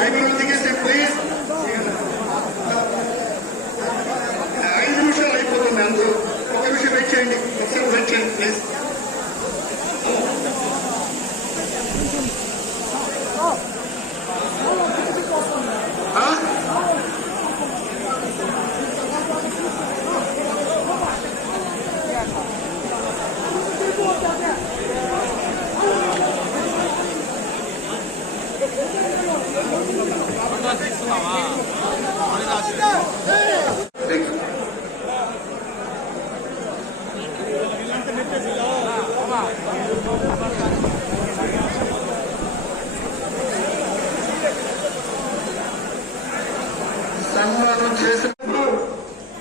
అయిపోయిన దిగేస్తే ప్లీజ్ 5 నిమిషాలు అయిపోతుంది. అందరూ ఒక నిమిషం వెయిట్ చేయండి, ఒకసారి వెయిట్ చేయండి ప్లీజ్. సన్మానం చేసినప్పుడు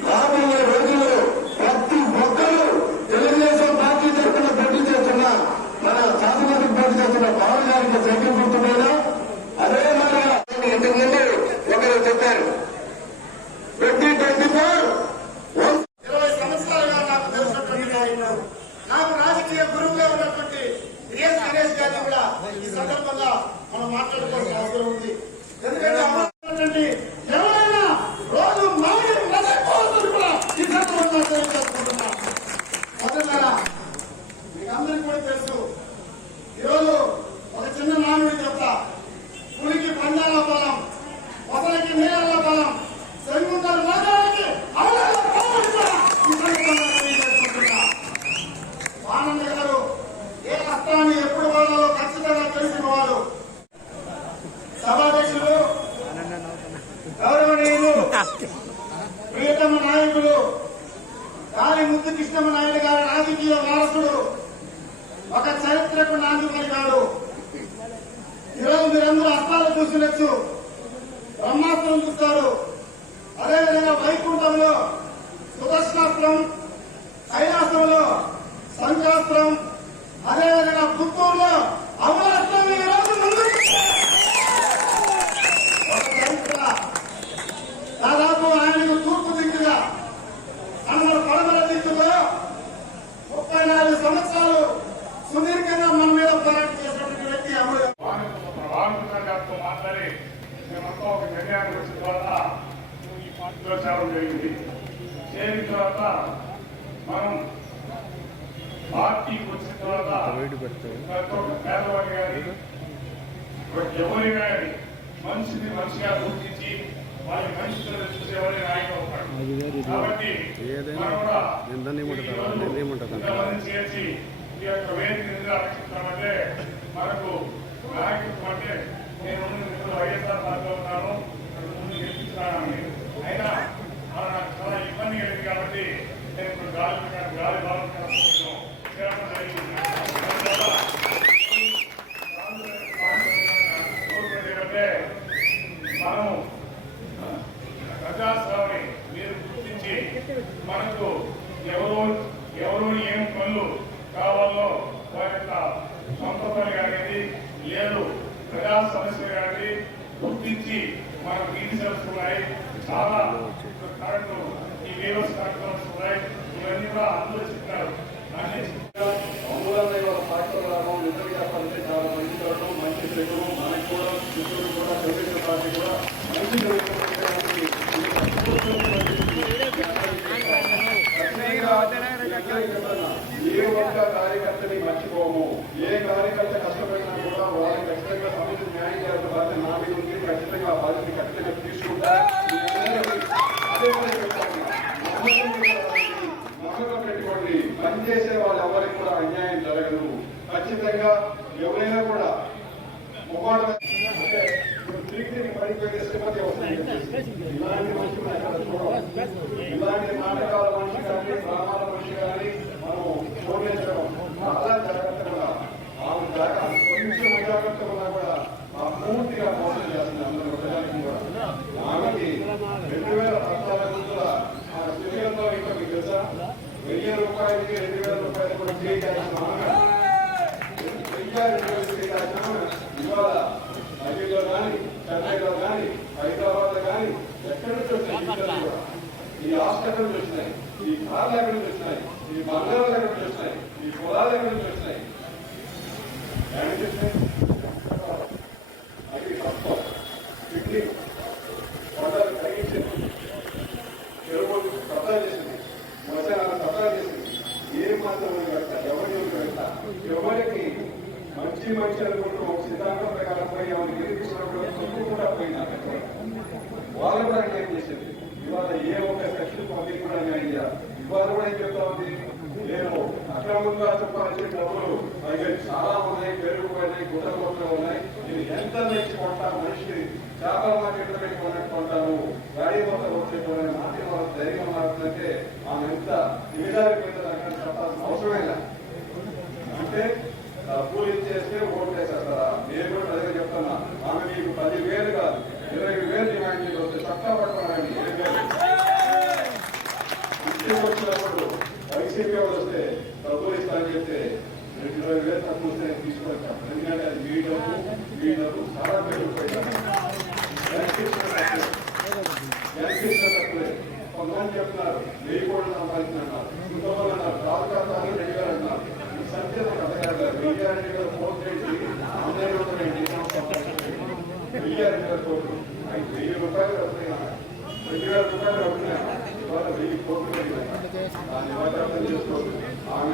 రాబోయే రోజుల్లో ప్రతి ఒక్కరూ తెలుగుదేశం పార్టీ తరఫున పోటీ చేస్తున్న మన శాసనసభకు పోటీ చేస్తున్న పవన్ గారికి సైకిల్ గుర్తుపోయినా అదే మాదిరిగా ఇంతకుముందు ఒకరు చెప్పారు 2024 20 సంవత్సరాలుగా నాకు తెలిసినటువంటి నాకు రాజకీయ గురువుగా ఉన్నటువంటి బిఎస్ గణేష్ గారిని కూడా ఈ సందర్భంగా మనం మాట్లాడుకోవాల్సిన అవసరం ఉంది. ఎందుకంటే ఎవరైనా రోజు మళ్ళీ కూడా ఈ సందర్భంగా తెలియజేసుకుంటున్నాం. మొదలగా మీకు అందరికీ కూడా తెలుసు, ఈరోజు ఒక చిన్న నానుడి చెప్తా. పులికి పందాల బలం, మొదలకి నీళ్ళ బలం, సెంగుందరు నగరానికి అవలాల బలం కూడా ఈ సందర్భంగా తెలియజేసుకుంటున్నా. ఆనంద్ గారు ఏ కష్టాన్ని ఎప్పుడు వాడాలో ఖచ్చితంగా తెలిసిన వారు. సభాధ్యక్షులు గౌరవనీయులు ప్రియతమ నాయకులు కాళీ ముద్దు కృష్ణమ్మ నాయుడు గారి రాజకీయ వారసుడు, ఒక చరిత్రకు నాంది పలికాడు. ఈరోజు మీరందరూ అస్తాలు చూసినచ్చు, బ్రహ్మాస్త్రం చూస్తారు. అదేవిధంగా వైకుంఠంలో సుదర్శనాస్త్రం, కైలాసంలో శంఖాస్త్రం, అదేవిధంగా పుత్తూరులో అమరాస్త్రం ఈ రోజు ముందు ఒక చరిత్ర. దాదాపు ఆయనకు తూర్పు దిక్కుగా మన పడమర దిక్కులో 34 సంవత్సరాలు సుదీర్ఘంగా మన మీద పోరాటం చేసినటువంటి వ్యక్తి అమరు. గారితో మాట్లాడి మేమంతా ఒక నిర్ణయానికి వచ్చిన తర్వాత ఈ పార్టీలో చేరడం జరిగింది. చేరిన తర్వాత మనం పార్టీకి వచ్చిన తర్వాత పేదవాడి కానీ ఎవరి కానీ మనిషిని మంచిగా గుర్తించి వాళ్ళ మనిషితో చూసేవాడి నాయకుడు అవుతాడు. కాబట్టి మనం కూడా చేసి ఈ యొక్క వేదిక రక్షించామంటే మనకు నాయకుడు అంటే నేను వైఎస్ఆర్ పార్టీలో ఉన్నాను, ముందు గెలిపించానని. అయినా నాకు చాలా ఇబ్బంది కలిగింది కాబట్టి నేను ఇప్పుడు గాలి బాగుంటే మనం ప్రజాస్వామి మీరు గుర్తించి మనకు ఎవరు ఏం పనులు కావాలో వారి యొక్క సొంత పని అనేది లేదు, ప్రజా సమస్యలు కానీ గుర్తించి మనకు నీటి సమస్యలు ఉన్నాయి, చాలా కరెంటు ఈ వేవ్స్ కార్యక్రమాలు ఉన్నాయి. ఇవన్నీ కూడా అందరూ చెప్పినారు. పార్టీలో రావడం నిజంగా పడితే చాలా మంచి జరగడం, మంచి జరగడం, మనకి కూడా మిత్రులు కూడా తెలుగుదేశం పార్టీ కూడా మంచి జరుగుతున్నటువంటి ఏ ఒక్క కార్యకర్తని మర్చిపోము. ఏ కార్యకర్త కష్టపడినా కూడా వాళ్ళకి ఖచ్చితంగా సమస్య న్యాయం చేయాల్సిన బాధ్యత నా మీద ఉంది. ఖచ్చితంగా ఆ బాధ్యతని ఖచ్చితంగా తీసుకుంటా. నమ్మకం పెట్టుకోండి, పనిచేసే వాళ్ళు ఎవరికి కూడా అన్యాయం జరగదు. ఖచ్చితంగా ఎవరైనా కూడా అంటే పడిపోయే శ్రీమతి ఇలాంటి మనిషి ఇలాంటి నాటకాల మనిషి కానీ డ్రామాల మనిషి కానీ మనం చూడలేచడం చాలా జాగ్రత్తగా కొంచెం జాగ్రత్తగా ఉన్నా కూడా పూర్తిగా మోసం చేస్తుంది అందరూ ప్రజానికి కూడా. ఆమెకి 2014 ఆ స్థితిలో ఇంకా మీకు తెలుసా 1000 రూపాయలకి 2000 రూపాయలు కూడా చేయాల్సిన ఇవాళ ఢిల్లీలో కానీ చెన్నైలో కానీ హైదరాబాద్ లో కానీ ఎక్కడి నుంచి వచ్చినాయి కూడా ఈ హాస్పిటల్ నుంచి వచ్చినాయి, ఈ కార్లు ఎక్కడి నుంచి వచ్చినాయి, ఈ బంగారాలు ఎక్కడి నుంచి వచ్చినాయి, ఈ పొలాలు ఎక్కడి నుంచి వచ్చినాయి, అది తప్ప కొంట మనిషికి చేపల మార్కెట్లో పెట్టి కొంటాను, గాడి మొత్తం వచ్చేటువంటి మాట వాళ్ళకి ధైర్యం మారుతుందంటే ఆమె ఎంత నిమిదారిపోయిందో అక్కడ చెప్పాల్సిన అవసరమే లేదు. అంటే డబ్బులు ఇచ్చేస్తే ఓట్లు వేసేస్తారా? నేను కూడా ప్రజలు చెప్తున్నా, ఆమె మీకు 10,000 కాదు 20,000 డిమాండ్ చేసి వస్తే చట్టా పట్టుకోవాలండి. 20,000 ఇంటికి వచ్చినప్పుడు వైసీపీ వాళ్ళు వస్తే డబ్బులు ఇస్తారని చెప్తే 20,000 తక్కువ వస్తే తీసుకొచ్చాం. ఎందుకంటే అది మీ డబ్బు చాలా పెరిగిపోయింది. తక్కువే కొంతమంది చెప్తున్నారు 1000 కోట్లు సంపాదించినారు, ఇంకొకరు అన్నారు రాజకాతాలు 2,000 అంటున్నారు. సత్యం అర్థం ఫోన్ చేసి ఆన్లైన్ 1,000 కోట్లు 1,000 రూపాయలు వస్తున్నాయి, 2,000 రూపాయలు అవుతున్నాయి. ఇవాళ 1,000 కోట్లు దాన్ని అర్థం చేసుకోవచ్చు. ఆమె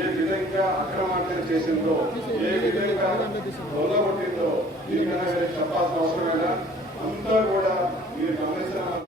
ఏ విధంగా అక్రమార్జన చేసిందో, ఏ విధంగా దొంగ కొట్టిందో దీనికన్నా చెప్పాల్సిన అవసరమైనా